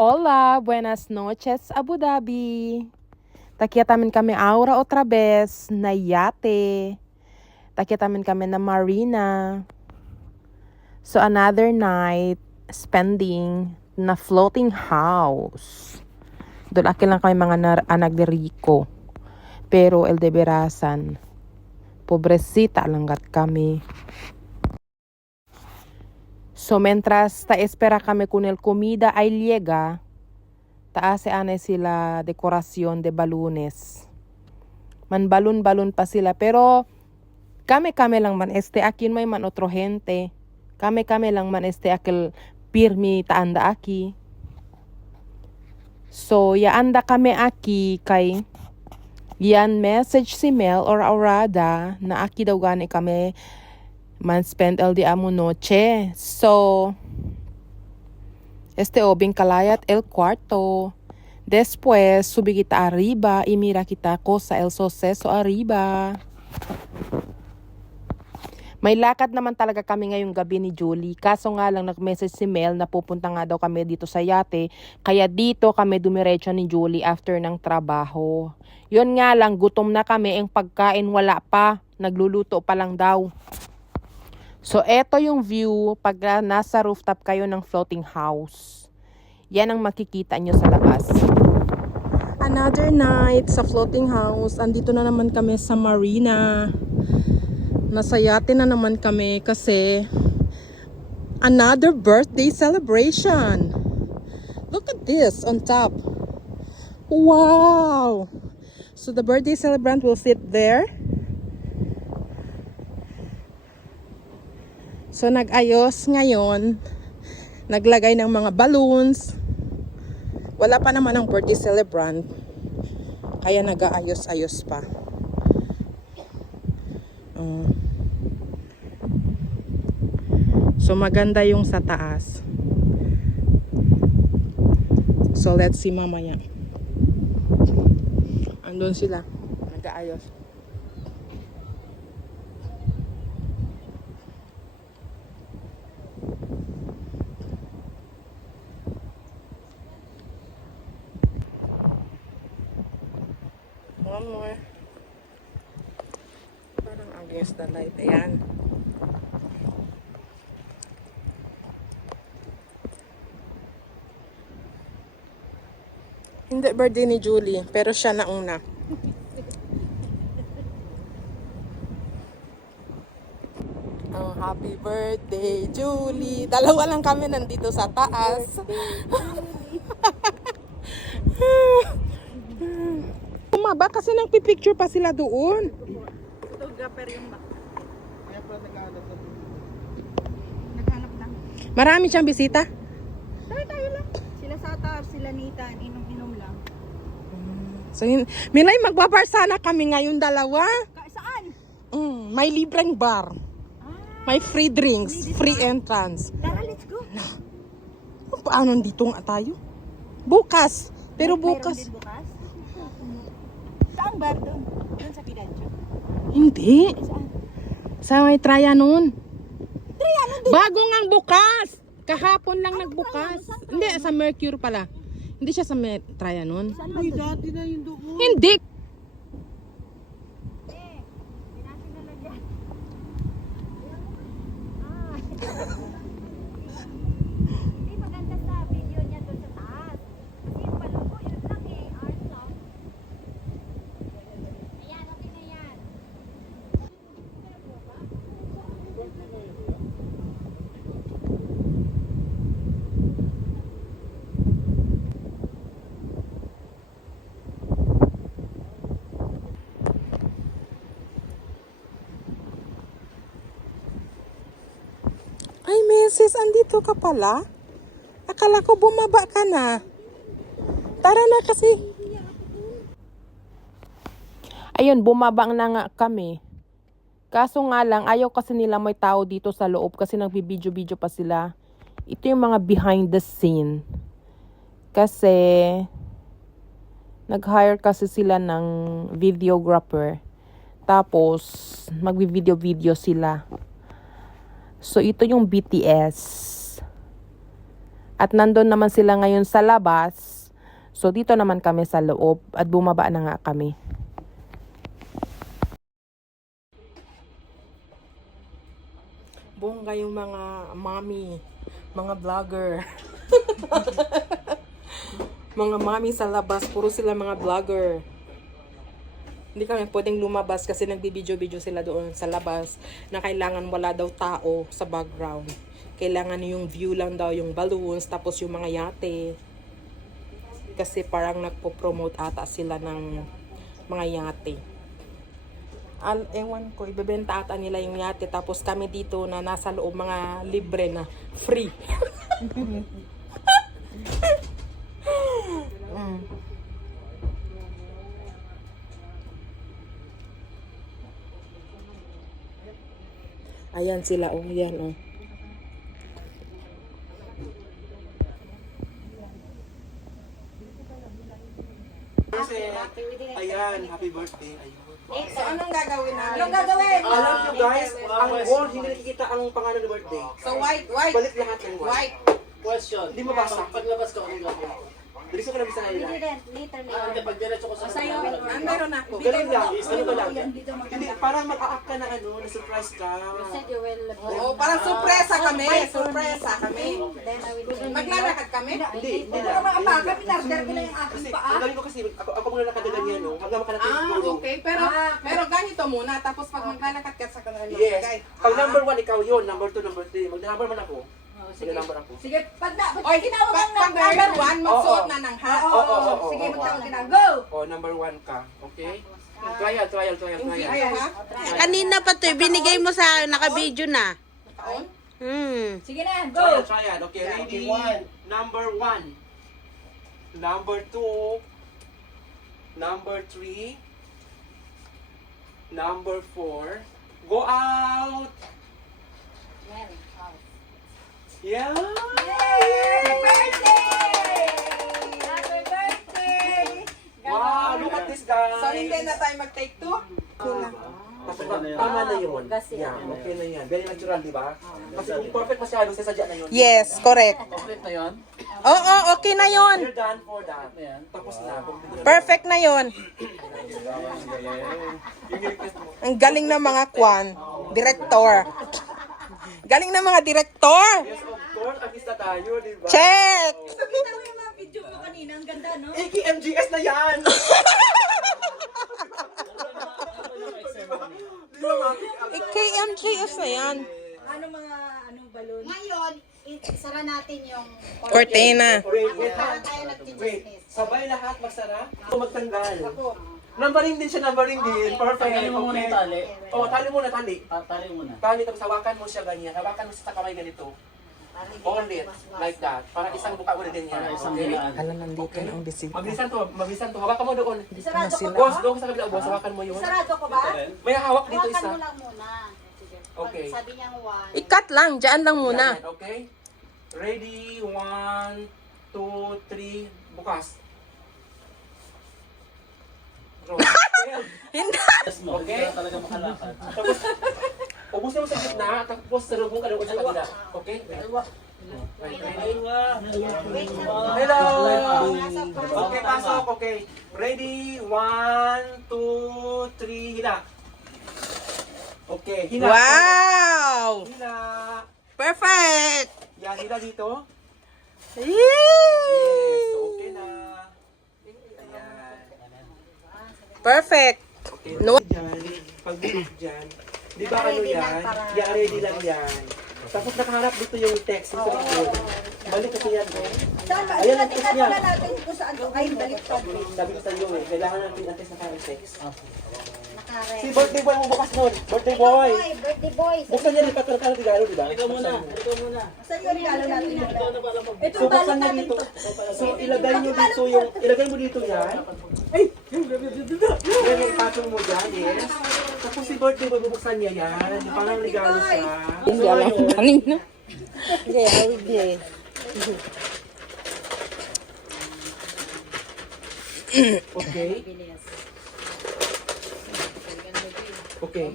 Hola, buenas noches, Abu Dhabi. Takiatamin kami aura otra vez na yate. Takiatamin kami na marina. So another night spending na floating house. Doon akil lang kami mga anak de Rico. Pero el de Berasan. Pobrecita langgat kami. So mientras ta espera kami con el comida ay llega, taase ane sila dekorasyon de balunes. Man balon-balon pa sila pero kami lang man akin may man otro gente. Kami lang man akil pirmi taanda aki. So ya anda kami aki kay yan message si Mel or Aurada na aki daw gani kami man spend el día mo noche. So obing kalayat el cuarto. Después subí kita arriba y mira kita cosa el suceso arriba. May lakad naman talaga kami ngayong gabi ni Julie. Kaso nga lang nag-message si Mel na pupunta nga daw kami dito sa yate. Kaya dito kami dumiretso ni Julie after ng trabaho. Yun nga lang, gutom na kami. Ang pagkain wala pa. Nagluluto pa lang daw. So eto yung view pag nasa rooftop kayo ng floating house. Yan ang makikita nyo sa labas. Another night sa floating house. Andito na naman kami sa marina. Nasa yate na naman kami kasi another birthday celebration. Look at this on top. Wow! So the birthday celebrant will sit there. So nag-ayos ngayon. Naglagay ng mga balloons. Wala pa naman ang birthday celebrant. Kaya nag-aayos-ayos pa. So maganda yung sa taas. So let's see mamaya. Andun sila. Nag-aayos. One more. Parang against the light. Ayan. Hindi birthday ni Julie, pero siya na una. Oh, happy birthday, Julie. Dalawa lang kami nandito sa taas. Bumaba kasi nagpipicture pa sila doon. Photographer yung naghanap lang. Marami siyang bisita? Tayo lang. Sila Satar, sila Nitan, inom-inom lang. So, Milay, magbabarsana kami ngayon dalawa. Saan? May libreng bar. May free drinks, free entrance. Tara, let's go. Paano dito nga tayo? Bukas. Pero bukas. Saan bar doon? Doon sa Pidancho? Hindi. Sa may Trianon. Trianon doon? Bago ngang bukas. Kahapon lang nagbukas. Hindi, sa Mercure pala. Hindi siya sa Trianon. Uy, dati na yung doon. Hindi. Hindi maganda sa video niya doon sa taas. Kasi yung balon ko, yun lang art lang. Ayan, okay na yan. Ay, Mrs. Andito ka pala? Akala ko bumaba ka na. Tara na kasi. Ayun, bumaba na nga kami. Kaso nga lang, ayaw kasi nila may tao dito sa loob kasi nagbibidyo-video pa sila. Ito yung mga behind the scene. Kasi nag-hire kasi sila ng videographer. Tapos, magbi-video-video sila. So, ito yung BTS. At nandun naman sila ngayon sa labas. So dito naman kami sa loob at bumaba na nga kami. Bongga yung mga mommy, mga vlogger. Mga mommy sa labas, puro sila mga vlogger. Hindi kami pwedeng lumabas kasi nagbibideo-video sila doon sa labas na kailangan wala daw tao sa background. Kailangan yung view lang daw, yung balloons, tapos yung mga yate. Kasi parang nagpo-promote ata sila ng mga yate. Ewan ko, ibebenta ata nila yung yate. Tapos kami dito na nasa loob, mga libre na, free. Ayan sila, oh, yan, oh. Ayan, happy birthday. Ayun. So, anong gagawin namin? Anong gagawin? Alam nyo guys, ang gold, hindi nakikita ang pangalan ng birthday. So, white. Balik lahat ng white. Question. Hindi mabasa. Paglabas ko, anong gagawin? Bilis ko na bisa na nila. Later. Hindi, pag diretso ko sa Sa'yo, meron ako. Ganun lang, ano ba lang? Hindi, parang mag-a-up ka na na-surprise ka. Oo, parang sorpresa kami. Sorpresa kami. Maglalakad kami? Hindi lang. Kasi, ang galing ko kasi, ako muna nakadaganyan, no? Hanggang makalapit ko. Okay. Pero ganito muna. Tapos pag maglalakad ka sa kanila. Yes. Pag number 1, ikaw yun. Number 2, number 3. Mag-number man ako. Mag-number ako. Sige, pag Oy, tinawag pag number 1, magsuot na ng hat. Oo. sige, magtawag ka na. Go! Oh, number 1 ka. Okay? Trial. Ayaw ha? Kanina pa to, binigay mo sa naka-video na. Taon? Sige na, go! Trial. Okay, ready? Number 1. Number 2. Number 3. Number 4. Go out! Yeah! Happy birthday! Happy birthday! Wow, look at this guys! So, hindi na tayo mag-take 2? Tama na yun. Yeah, okay na yan. Very natural, di ba? Kasi kung perfect masyado, sasadya na yun. Yes, correct. complete na yun. Oo, okay na yon. You're done for that. Ayan. Tapos na. Perfect na yon. Yung request mo. Ang galing ng mga kwan. Director. Galing ng mga director. Yes, of course. Artista tayo, di ba? Check! Kita mo yung mga video mo kanina, ang ganda, no? AKMGS na yan! Di ba, ma'am? KMGS na yan. Anong balon? Ngayon, isara natin yung Cortina. Wait, para tayo nag-business. sabay lahat magsara? O magtanggal? Numbering din siya, numbering din. Perfect. Tanggalin mo muna yung tali. Oh, tali muna, tali. Tali muna. Tali, tapos hawakan mo siya ganyan. Hawakan mo siya sa kamay ganito. Hold it, like that. Para isang buka mo na din yan. Para isang Okay? bilaan. Alam, nandito ang bisita. Mabilisan to. Hawakan mo doon. Isarado ko ba? Boss, doon sa kabila, boss. Hawakan mo yun. Isarado ko ba? May hawak dito Hawakan isa. mo lang muna. Okay. Sabi niyang one. Ikat lang, dyan lang muna. Yan, okay? Ready? 1, 2, 3, bukas. Draw. Yes mo, hindi Okay. ka talaga makalakad. Tapos, ubusin mo sa gitna, tapos sarubong ka doon sa kabila. Okay? Right, ready? Hello! Okay, pasok. Okay. Ready? 1, 2, 3, hila. Okay, hila. Wow! Hila. Perfect! Yan, hila dito. Yay! Yes, okay na. Ayan. Perfect. Okay, No. dyan, pagbukas dyan. Di ba ano yan? Yeah, ready lang yan. Tapos nakaharap dito yung text dito dito. Balik kasi yan. Ayan ang text niya. natin kung saan to. Ay, baliktad. Sabi ko sa iyo eh, kailangan natin ang text na kaya text. Nakare. Si birthday boy mo bukas nun. Birthday boy. Birthday boy. Buksan niya, lipat ka ng regalo, di ba? Ikaw muna. Saan yung regalo natin? Ikaw na pala po. Ito, So buksan niyo dito. So ilagay niyo dito yung, ilagay mo dito yan. Ay! Yan yung patong mo dyan, yes. Tapos si birthday boy, bubuksan niya yan. Yung parang regalo siya. Hindi alam kanina. Hindi, hawig niya eh. Okay. Okay.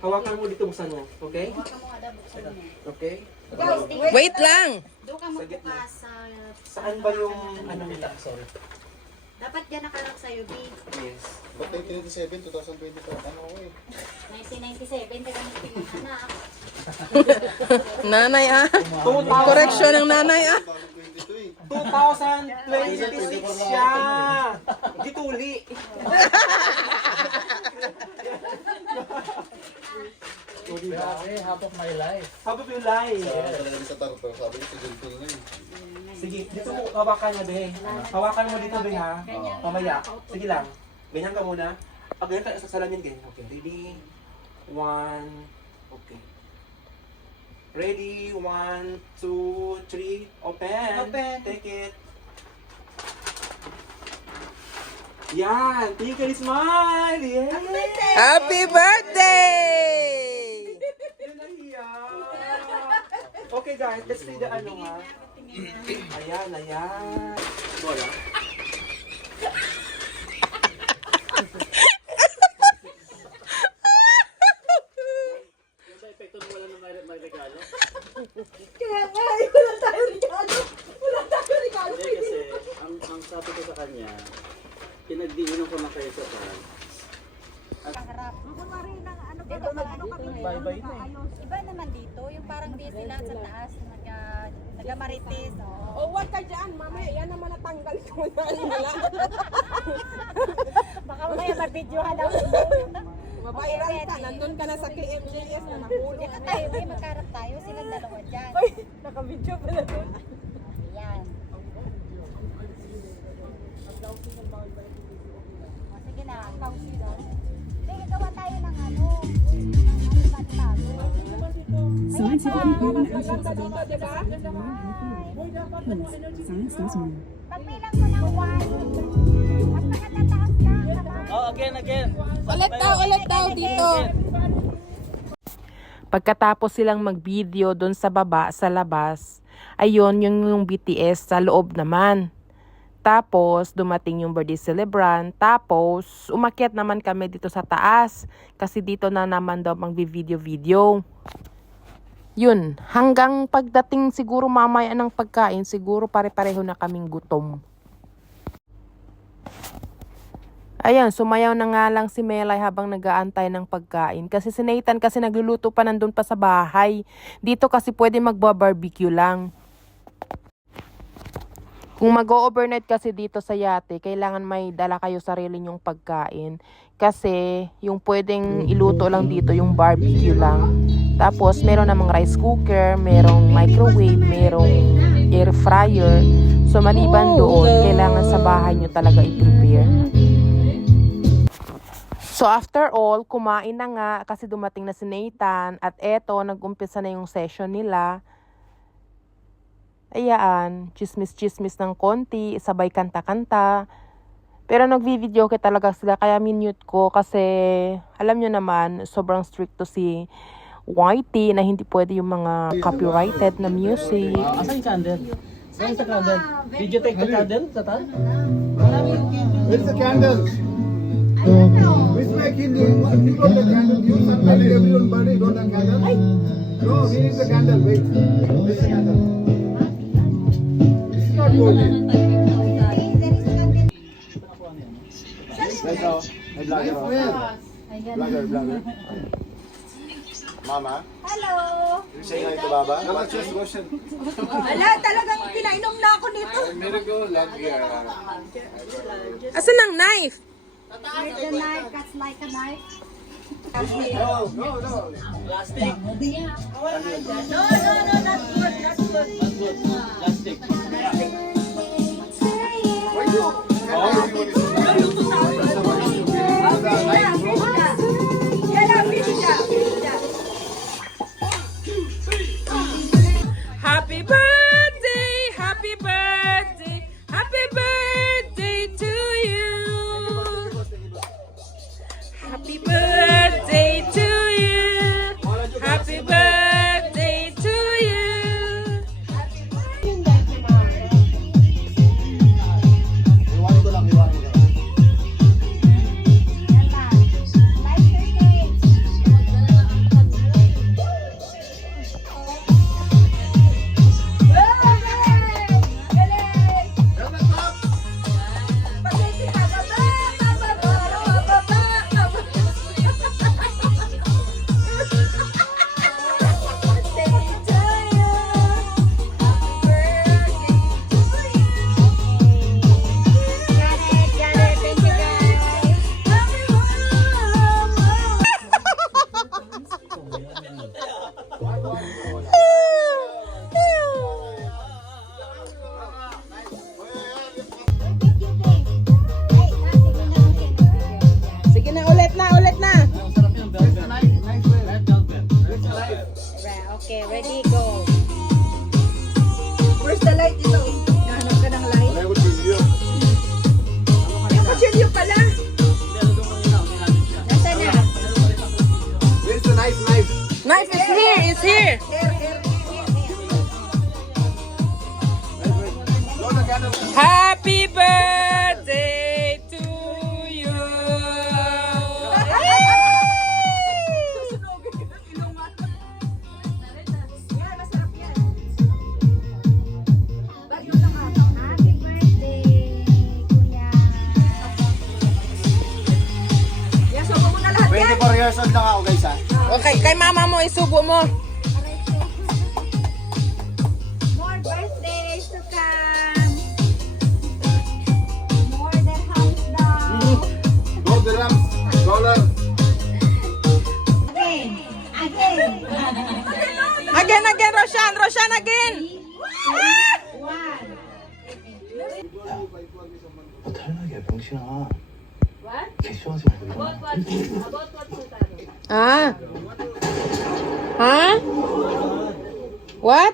Hawakan mo dito buksan mo. Okay? Okay? Wait lang. Doon ka magbukas sa... Saan ba yung ano nila? Sorry. Dapat dyan nakarap sa'yo, B. Yes. Ba't 1997, 2024? Ano ko eh? 1997, taga ng anak. Nanay ah. Correction ng nanay ah. 2022 eh. 2026 siya! Gituli! Half of my life. Habang yung life. Sabi talaga sa tarto, sabi ko si Gentle na eh. Sige, dito mo hawakan mo, be. Hawakan mo dito, be, ha? Mamaya. Sige lang. Ganyan ka muna. Pag ganyan ka, sa salamin ganyan. Okay, ready? 1. Okay. Ready? 1, 2, 3. Open. Open. Take it. Yan. Twinkle smile. Yeah. Happy birthday! Yun na yan. Okay guys, let's see the ano nga. Ayan, ayan. Wala. Yung ba epekto nung wala nang may regalo? Kaya nga, wala tayo regalo. Wala tayo regalo. Hindi kasi, ang sabi ko sa kanya, pinagdiinan ko na kayo sa parang. Harap. Dito ano kami Bye-bye na eh. Iba naman dito, yung parang di sila sa taas, nagamarites. O, wag ka dyan. Mamaya, yan naman natanggal ko na. Baka mamaya ma-videohan ako. Mabairal ka. Nandun ka na sa KMJS na nahulog. Dito tayo, may magkarap tayo, silang dalawa dyan. Naka-video pala doon. Ayan. O, sige na, pausi daw. Sige, gawa tayo ng ano, bago. Ayan pa. Pagbilang mo ng 1, mas nakatataas lang naman. Oh, again. Ulit daw dito. Pagkatapos silang mag-video doon sa baba, sa labas, ayun yung BTS sa loob naman. Tapos, dumating yung birthday celebrant. Tapos, umakyat naman kami dito sa taas. Kasi dito na naman daw mag-video-video. Yun, hanggang pagdating siguro mamaya ng pagkain, siguro pare-pareho na kaming gutom. Ayan, sumayaw na nga lang si Melay habang nag-aantay ng pagkain. Kasi si Nathan kasi nagluluto pa nandun pa sa bahay. Dito kasi pwede magba-barbecue lang. Kung mag-overnight kasi dito sa yate, kailangan may dala kayo sarili nyong pagkain. Kasi yung pwedeng iluto lang dito, yung barbecue lang. Tapos meron namang rice cooker, merong microwave, merong air fryer. So maliban doon, kailangan sa bahay nyo talaga i-prepare. So after all, kumain na nga kasi dumating na si Nathan. At eto, nag-umpisa na yung session nila. Ayan, chismis-chismis ng konti, sabay kanta-kanta. Pero nagvi-video ko talaga sila, kaya minute ko kasi alam nyo naman, sobrang stricto si Whitey na hindi pwede yung mga copyrighted na music. Asan yung candle? Saan sa candle? Did you take the candle, Satan? Where's the candle? I don't know. Which my kid doing? People the candle. You Sunday, everyone birthday, don't have candle? No, we need the candle. Wait. Where's the candle? It's not going. Let's go. Hey, blogger. Mama, Hello! you say hi to Baba? No, just Russian. Ala, talagang pinainom na ako nito. Miracle, love you. Asan ang knife? With the knife, cuts like a knife. No. Plastic. No, that's good, that's good. Not good. Plastic. Happy birthday, happy birthday, happy birthday to you. Happy birthday to you. Happy birthday to you. Iwanin ko lang. Like your cake. ulit na, ulit na. Masarap yung velvet. Red velvet. Okay, ready, go. Where's the light dito? Nahanap ka ng light? I will give you. Yung kutsilyo pala. Pero doon kanina, ginamit siya. Nasaan na? Where's the knife? Knife is here, it's here. Blow the candle. Happy birthday to you. Yan, masarap yan. Bagyo lang ako. Happy birthday, kuya. Yan, sobo mo na lahat yan. 24 years old lang ako guys ha. Okay, kay mama mo, isubo mo. More birthdays to come. More than house down. No dirhams, dollar. Again. Again, Roshan again. 탈락이야 병신아. 개쇼하지 말고. Ah? Huh? What?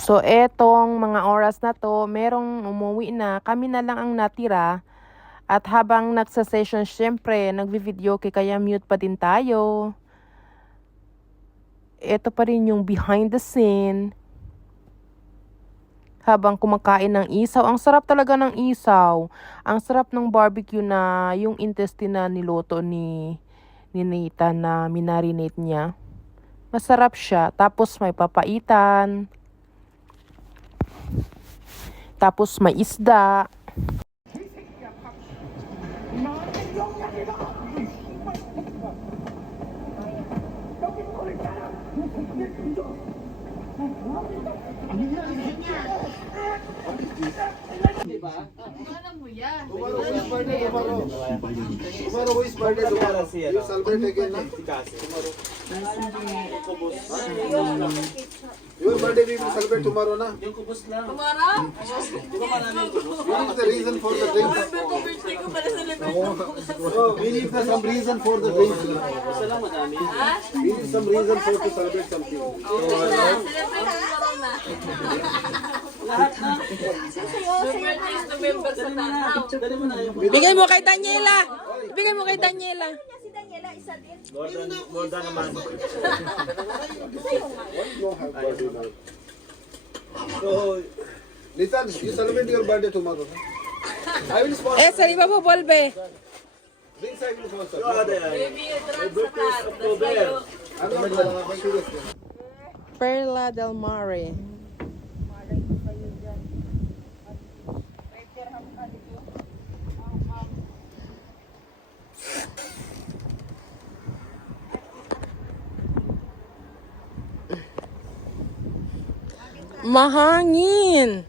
So, etong mga oras na to, merong umuwi na. Kami na lang ang natira. At habang nagsa-session, syempre, nagvi-video kaya mute pa din tayo. Ito pa rin yung behind the scene. Habang kumakain ng isaw. Ang sarap talaga ng isaw. Ang sarap ng barbecue na yung intestine na niluto ni Nathan na minarinate niya. Masarap siya. Tapos may papaitan. Tapos may isda. Tomorrow who is birthday tomorrow? You celebrate again na? Your birthday we will celebrate tomorrow na? Yung kubos lang. What is the reason for the drink? Oh, we need some reason for the drink. Gusto lang madami. We need some reason for to celebrate something. Lahat na. Dali mo na yung Bigay mo kay Daniela. Bigay mo kay Daniela. Si Daniela, isa din. more than naman. So, Nathan, you celebrate your birthday tomorrow. I will sponsor. Eh, sari pa po, Bolbe. Drinks I will sponsor. I'm not serious. Perla del Mare. Mahangin.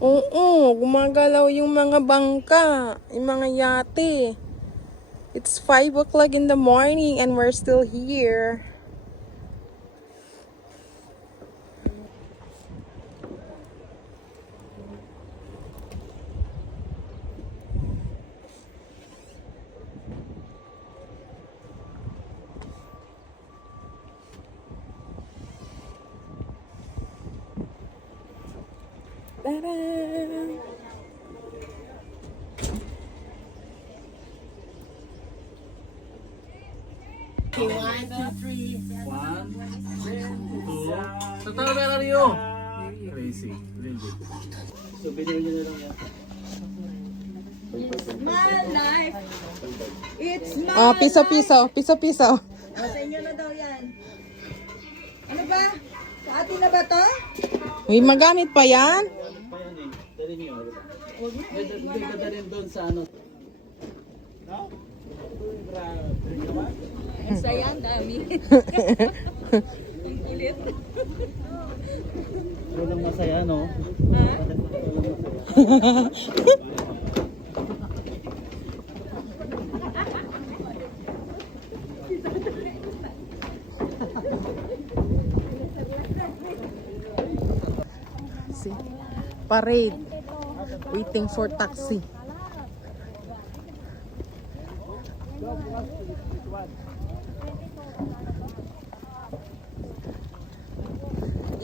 Oo, gumagalaw yung mga bangka, yung mga yate. It's 5 o'clock in the morning and we're still here. Ta-da! Sa tao na rin yun. Crazy. Really. So, binili nyo na lang yan. My life. It's my Oh, piso-piso. Piso-piso. Sa inyo na daw yan. Ano ba? Sa atin na ba to? Uy, magamit pa yan? Pa yan eh. Dali nyo. Hindi ka dalhin doon sa ano. Ang saya, ang dami. Walang masaya, no? Parade. Waiting for taxi.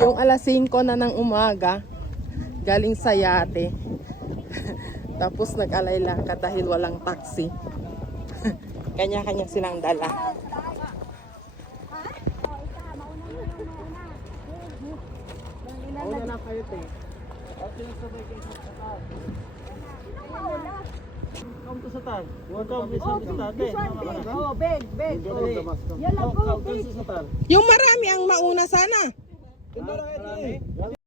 Yung alas 5 na ng umaga, galing sa yate. Tapos nag-alay lang ka dahil walang taxi. Kanya-kanya silang dala. Una na kayo, te. At yung sabay kayo sa taas. Come to sa taas. Come to sa taas. Oh, bed. Yan lang po, bed. Yung marami ang mauna sana. Marami?